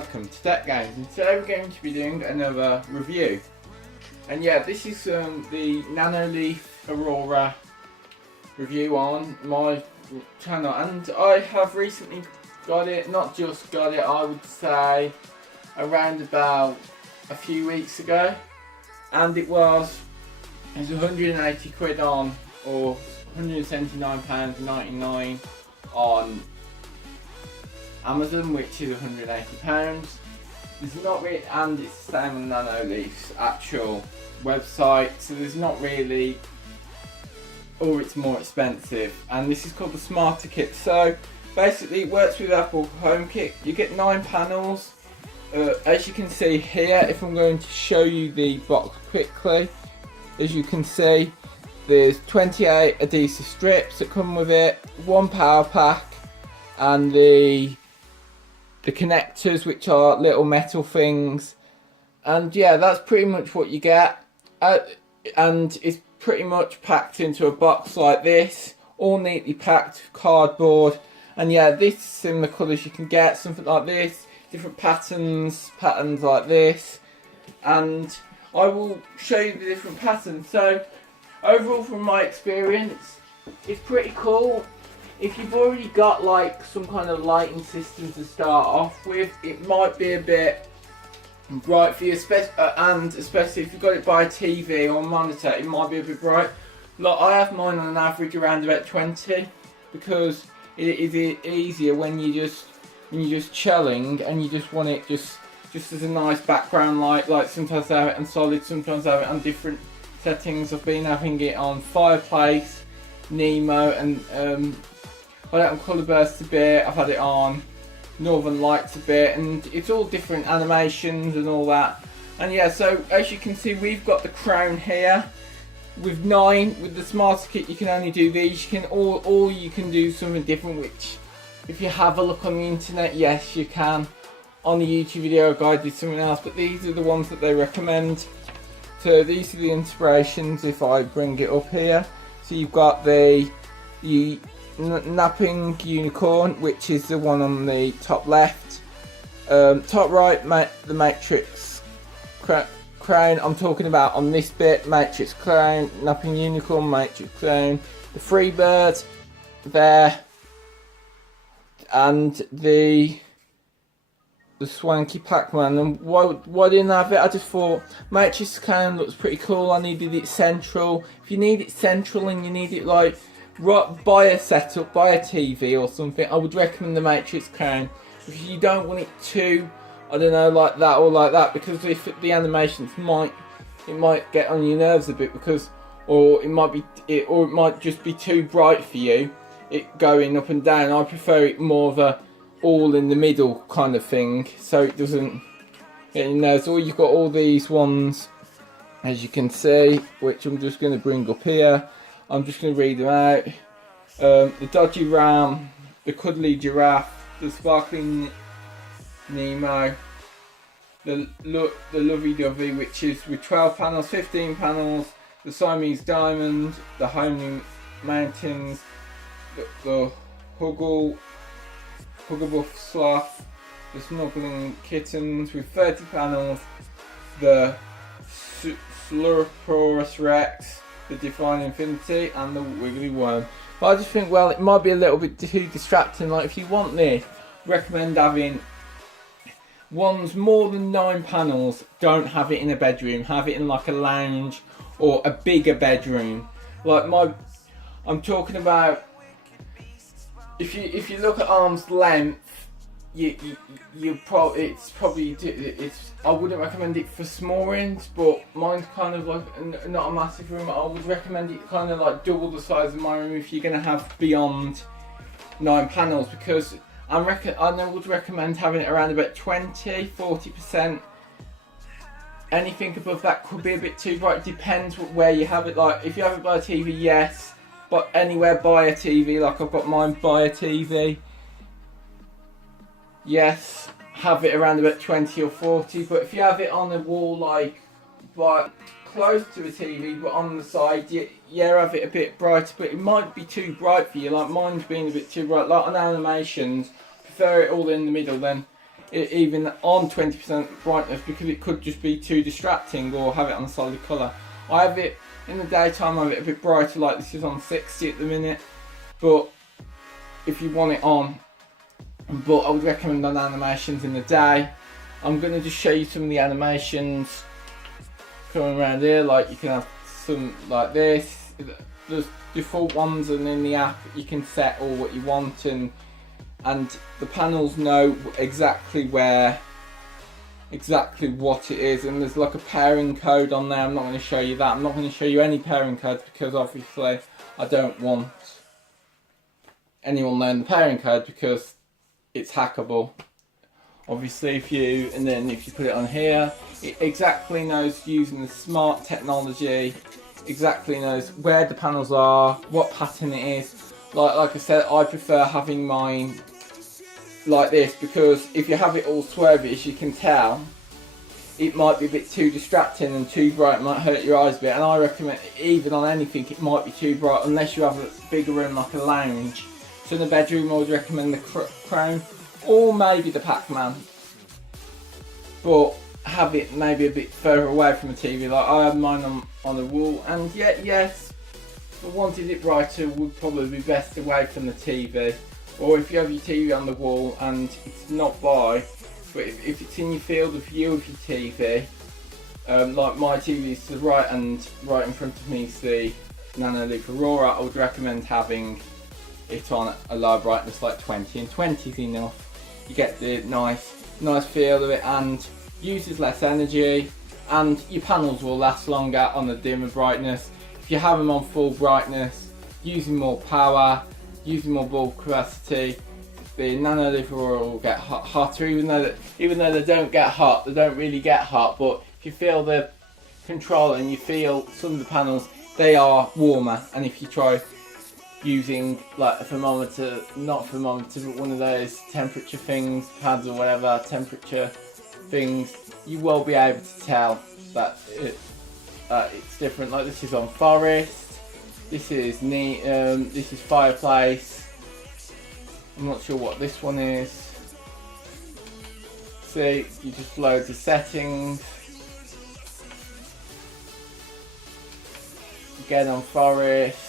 welcome to Tech Games, and today we're going to be doing another review. And yeah, this is the Nanoleaf Aurora review on my channel, and I have recently got it, not just got it, I would say around about a few weeks ago, and it was 180 quid on, or £179.99 on Amazon, which is £180. There's not really, and it's the same on Nanoleaf's actual website, so there's not really, or it's more expensive. And this is called the Smarter Kit. So basically it works with Apple HomeKit. You get 9 panels. As you can see here, if I'm going to show you the box quickly, as you can see, there's 28 adhesive strips that come with it, 1 power pack, and the connectors, which are little metal things. And yeah, that's pretty much what you get. And it's pretty much packed into a box like this, all neatly packed with cardboard. And yeah, this is similar colours you can get, something like this, different patterns like this. And I will show you the different patterns. So overall, from my experience, it's pretty cool. If you've already got like some kind of lighting system to start off with, it might be a bit bright for you, and especially if you've got it by a TV or monitor, it might be a bit bright. Like, I have mine on an average around about 20, because it is easier when you're just chilling and you just want it just as a nice background light. Like, sometimes I have it on solid, sometimes I have it on different settings. I've been having it on fireplace, Nemo, and I had it on colour burst a bit, I've had it on northern lights a bit, and it's all different animations and all that. And yeah, so as you can see, we've got the crown here with 9. With the Smarter Kit you can only do these. You can or you can do something different, which if you have a look on the internet, yes you can. On the YouTube video guide did something else, but these are the ones that they recommend. So these are the inspirations if I bring it up here. So you've got the napping unicorn, which is the one on the top left. Top right, the matrix crown. I'm talking about on this bit, matrix crown, napping unicorn, matrix crown, the free bird there, and the swanky Pac-Man. And why didn't I have it? I just thought matrix crown looks pretty cool. I needed it central. If you need it central and you need it like buy a setup, buy a TV or something, I would recommend the matrix crown. If you don't want it too, I don't know, like that or like that, because if the animations might get on your nerves a bit, because or it might just be too bright for you, it going up and down. I prefer it more of a all in the middle kind of thing, so it doesn't get your nerves. Or you've got all these ones, as you can see, which I'm just going to bring up here. I'm just going to read them out. The dodgy ram, the cuddly giraffe, the sparkling Nemo, the lovey-dovey, which is with 12 panels, 15 panels, the Siamese diamond, the homing mountains, the hugglebuff sloth, the snuggling kittens with 30 panels, the Slurposaurus rex, the Define Infinity, and the Wiggly Worm. But I just think, well, it might be a little bit too distracting. Like, if you want this, recommend having ones more than 9 panels. Don't have it in a bedroom. Have it in like a lounge or a bigger bedroom. Like I'm talking about, if you look at arm's length, I wouldn't recommend it for small rooms, but mine's kind of like not a massive room. I would recommend it kind of like double the size of my room if you're going to have beyond 9 panels, because I would recommend having it around about 20-40%. Anything above that could be a bit too bright. Depends where you have it. Like, if you have it by a TV, yes, but anywhere by a TV, like I've got mine by a TV, yes, have it around about 20 or 40. But if you have it on the wall, like close to a TV, but on the side, yeah, have it a bit brighter. But it might be too bright for you. Like, mine's being a bit too bright. Like on animations, prefer it all in the middle. Then even on 20% brightness, because it could just be too distracting, or have it on a solid colour. I have it in the daytime, I have it a bit brighter, like this is on 60 at the minute, but if you want it on, but I would recommend on animations in the day. I'm going to just show you some of the animations coming around here. Like you can have some like this, there's default ones, and in the app you can set all what you want, and the panels know exactly what it is, and there's like a pairing code on there. I'm not going to show you that. I'm not going to show you any pairing codes, because obviously I don't want anyone knowing the pairing code, because it's hackable. Obviously if you put it on here, it exactly knows, using the smart technology, exactly knows where the panels are, what pattern it is. Like I said, I prefer having mine like this, because if you have it all swervy, as you can tell, it might be a bit too distracting and too bright, it might hurt your eyes a bit. And I recommend, even on anything, it might be too bright unless you have a bigger room like a lounge. So in the bedroom I would recommend the Chrome, or maybe the Pac-Man, but have it maybe a bit further away from the TV. Like I have mine on the wall, and yet yes, if I wanted it brighter, would probably be best away from the TV. Or if you have your TV on the wall and it's not by, but if it's in your field of view of your TV, like my TV is to the right, and right in front of me is the Nanoleaf Aurora, I would recommend having it on a low brightness like 20, and 20 is enough. You get the nice feel of it, and uses less energy, and your panels will last longer on a dimmer brightness. If you have them on full brightness, using more power, using more bulb capacity, the Nanoleaf Aurora will get hotter, even though they don't get hot, they don't really get hot, but if you feel the control and you feel some of the panels, they are warmer. And if you try using like a thermometer, not thermometer, but one of those temperature things, pads or whatever, temperature things, you will be able to tell that it's different. Like this is on forest, this is neat, this is fireplace. I'm not sure what this one is. See, you just load the settings. Again on forest.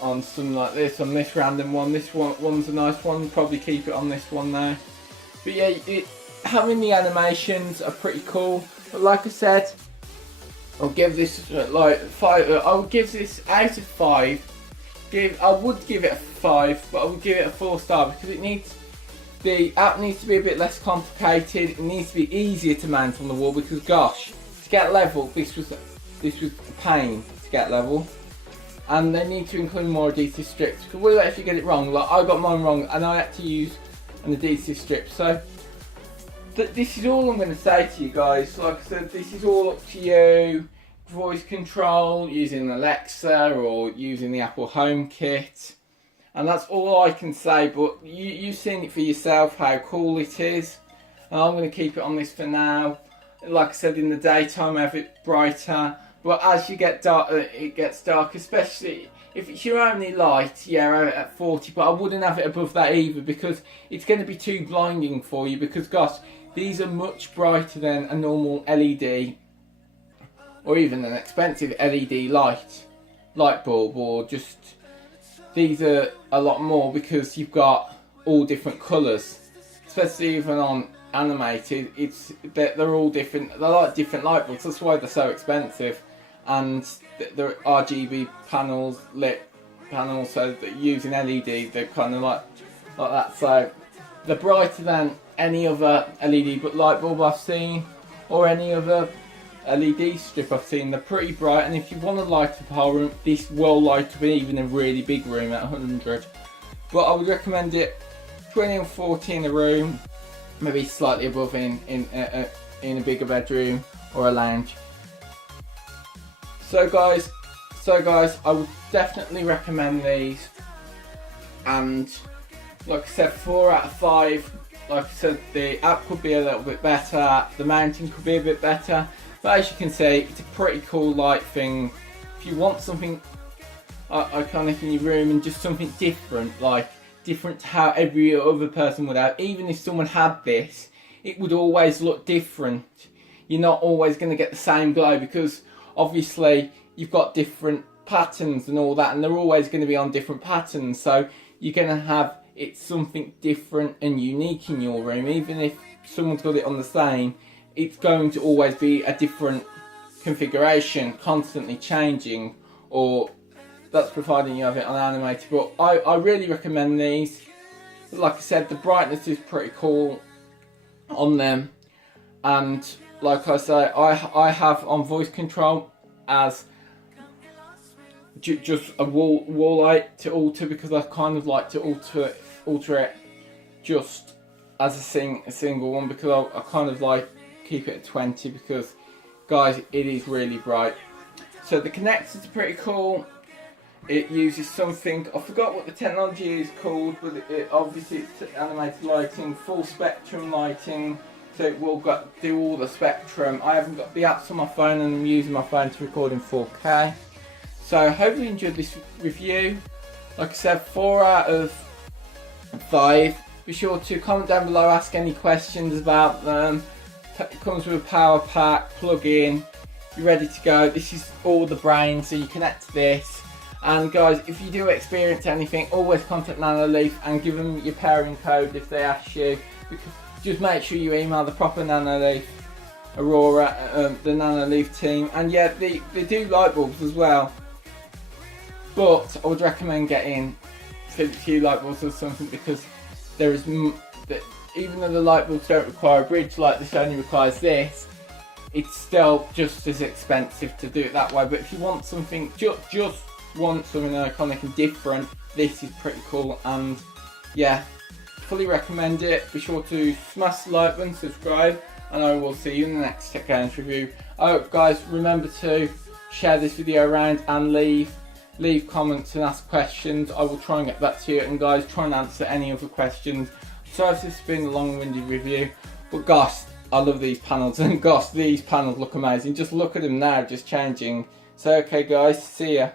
On something like this, on this random one. This one's a nice one, probably keep it on this one now. But yeah, having the animations are pretty cool. But like I said, I'll give this like 5. I would give this out of 5. I would give it a 5, but I would give it a 4-star, because the app needs to be a bit less complicated. It needs to be easier to mount on the wall, because gosh, to get level, this was a pain to get level. And they need to include more adhesive strips, because what if you get it wrong? Like I got mine wrong, and I had to use an adhesive strip. So this is all I'm going to say to you guys. Like I said, this is all up to you. Voice control, using Alexa or using the Apple Home Kit, and that's all I can say. But you've seen it for yourself how cool it is, and I'm going to keep it on this for now. Like I said, in the daytime I have it brighter, but as you get dark, it gets dark, especially if it's your only light. Yeah, I have it at 40, but I wouldn't have it above that either, because it's going to be too blinding for you. Because gosh, these are much brighter than a normal LED, or even an expensive LED light bulb, or just, these are a lot more, because you've got all different colours, especially even on animated. They're all different. They're like different light bulbs. That's why they're so expensive. And they're RGB panels, lit panels, so that using LED, they're kind of like that. So they're brighter than any other LED light bulb I've seen, or any other LED strip I've seen. They're pretty bright, and if you want to light up a whole room, this will light up even a really big room at 100. But I would recommend it 20 and 40 in a room, maybe slightly above in a bigger bedroom or a lounge. So guys, I would definitely recommend these, and like I said, 4 out of 5. Like I said, the app could be a little bit better, the mounting could be a bit better, but as you can see, it's a pretty cool light thing. If you want something iconic in your room and just something different, like different to how every other person would have. Even if someone had this, it would always look different. You're not always going to get the same glow because obviously you've got different patterns and all that, and they're always going to be on different patterns, so you're going to have it's something different and unique in your room. Even if someone's got it on the same, it's going to always be a different configuration, constantly changing, or that's providing you have it on animated. But I really recommend these. Like I said, the brightness is pretty cool on them, and like I say, I have on voice control as just a wall light to alter, because I kind of like to alter it just as a single one, because I kind of like keep it at 20, because guys, it is really bright. So the connectors are pretty cool. It uses something, I forgot what the technology is called, but it obviously it's animated lighting, full spectrum lighting, so it will do all the spectrum. I haven't got the apps on my phone and I'm using my phone to record in 4K. So hopefully you enjoyed this review. Like I said, 4 out of 5. Be sure to comment down below, ask any questions about them. It comes with a power pack, plug in, you're ready to go. This is all the brains, so you connect to this. And guys, if you do experience anything, always contact Nanoleaf and give them your pairing code if they ask you. Because just make sure you email the proper Nanoleaf Aurora, the Nanoleaf team. And yeah, they do light bulbs as well. But I would recommend getting Philips Hue light bulbs or something, because there is, even though the light bulbs don't require a bridge, like this only requires this, it's still just as expensive to do it that way. But if you want something, just want something iconic and different, this is pretty cool. And yeah, fully recommend it. Be sure to smash the like button, subscribe, and I will see you in the next Tech Games review. Oh guys, remember to share this video around and leave comments and ask questions. I will try and get back to you, and guys, try and answer any other questions. Sorry if this has been a long-winded review, but gosh, I love these panels, and gosh, these panels look amazing. Just look at them now, just changing. So okay guys, see ya.